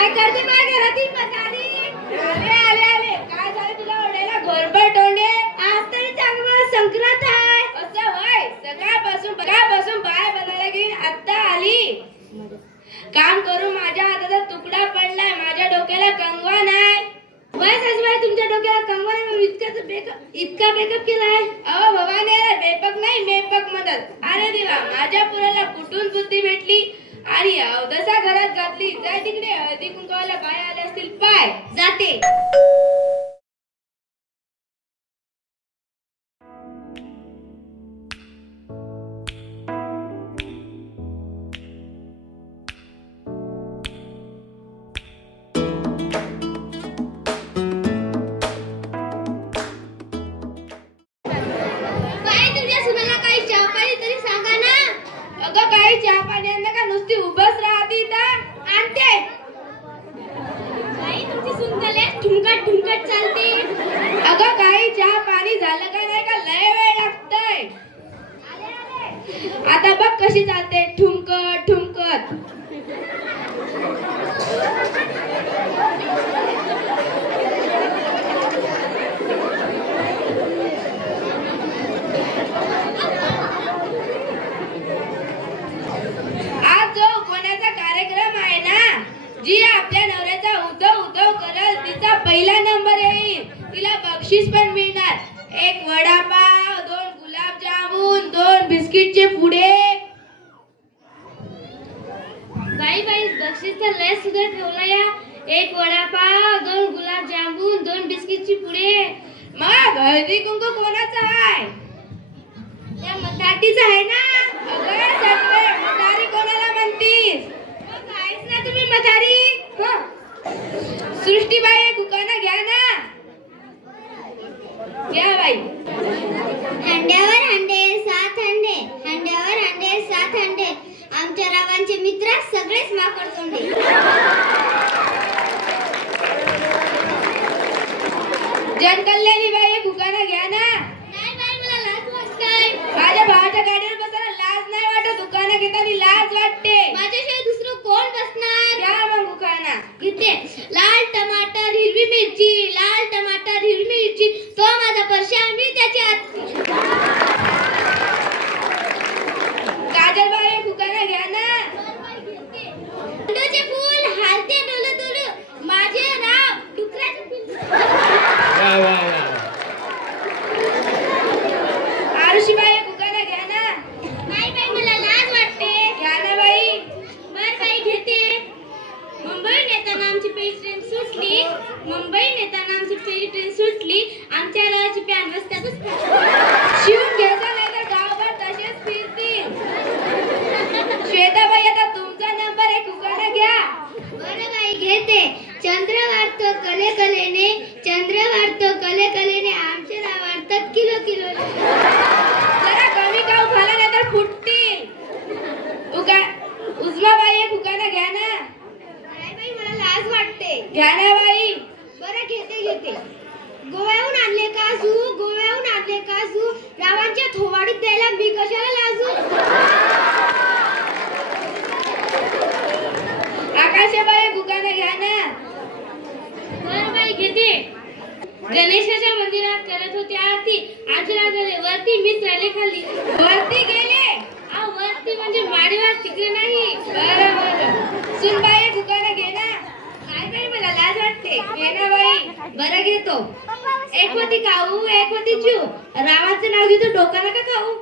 काय करते माझ्या घरातील म्हातारी? आले काय झालं तुला ओरडायला? घरभर तोंडे. आज तरी चांगलं संक्रांत आहे. असं होय? सकाळपासून बाय बनायला गेली, आता आली. काम करून माझ्या हाताचा तुकडा पडलाय, माझ्या डोक्याला कंगवा नाही. वय सासूबाई, तुमच्या डोक्याला कंगवा नाही, इतका मेकअप केलाय? अहो भवानी, बेपक नाही मेपक मदत. अरे देवा, माझ्या पुराला कुठून बुद्धी भेटली आणि अवदसा घरात घातली. जाय तिकडे, हळदी कुंकवाला बाय आले असतील पाय. जाते. चहा पाणी आणलं का? नुसती उभंच राहते इथं. आणते. काही तुमची सुंदर ठुमकत चालते. अगं काही चहा पाणी झालं का नाही का? लय वेळ लागतोय. आता बघ कशी चालते, ठुमकत. जी आपल्या नवऱ्याचा उदव करल तिचा पहिला नंबर येईल. तिला बक्षीस पण मिळणार. 1 वडापाव, 2 गुलाबजामुन, 2 बिस्किटचे पुडे. बाई बक्षीस तर लय सुद्धा ठेवला या. 1 वडापाव, 2 गुलाबजामुन, 2 बिस्किटची पुडे. मग हळदी कुंकू कोणाचा आहे? त्या म्हातारीचा आहे ना. अगं सगळे म्हातारी कोणाला म्हणतीस? तुम्ही म्हातारी. सृष्टीबाई, कुकाना घ्या ना. घ्या बाई. हंड्यावर हंडे 7 हंडे, हंड्यावर हंडे 7 हंडे. आमच्या रावांचे मित्र सगळेच माकड तोंडे. जनकल्याणी बाई, कुकाना घ्या ना. नाही बाई, मला लाज वाटते. माझ्या भावाच्या गाडीवर बसायला लाज नाही वाटत, दुकाना घेताना लाज वाटते. माझ्याशिवाय दुसरं कोण बसणार? घ्या मग दुकाना. घेते. लाल टमाटर हिरवी मिरची, लाल टमाटर हिरवी मिरची. तो माझा परशा, मी त्याची आत्ती. काजलबाई, दुकाना घ्या ना. झेंडूचे फूल हालते डोलू, माझे राव डुकराचे पिल्लू. आरुषीबाई, दुकाना घ्या ना. नाही बाई, मला लाज वाटते. घ्या ना बाई. बर बाई, घेते. मुंबई नेताना आमची पहिली ट्रेन सुटली. आमच्या गावाची पॅन रस्त्यातच शिवून घ्यायचा नाही तर गावभर तसेच फिरतील. श्वेताबाई, आता तुमचा नंबर 1, दुकाना घ्या. बरं बाई, घेते. चंद्र वाढतो कले आमचे राव वाढतात किलो. जरा कमी खाऊ खाला नाही तर फुटतील. उजमाबाई, दुकाना घ्या ना. नाही बाई, मला लाज वाटते. घ्या ना बाई. बरं, घेते. गोव्याहून आणले काजू. रावांच्या थोवाडीत द्यायला मी कशाला लाजू? आकाशाबाई, दुकाना घ्या ना. बरं बाई, घेते. गणेशाच्या मंदिरात करत होते आरती. आजला गेले वरती, मीच राहिले खाली. वरती गेले? वरती म्हणजे माडीवर, तिकडे नाही. बरं. सुनबाई, दुकाना घे ना. काय बाई, मला लाज वाटते. घे ना बाई. बरं, घेतो. 1 होती काऊ, 1 होती चिऊ. रावाचं नाव घेतो, डोका नका खाऊ.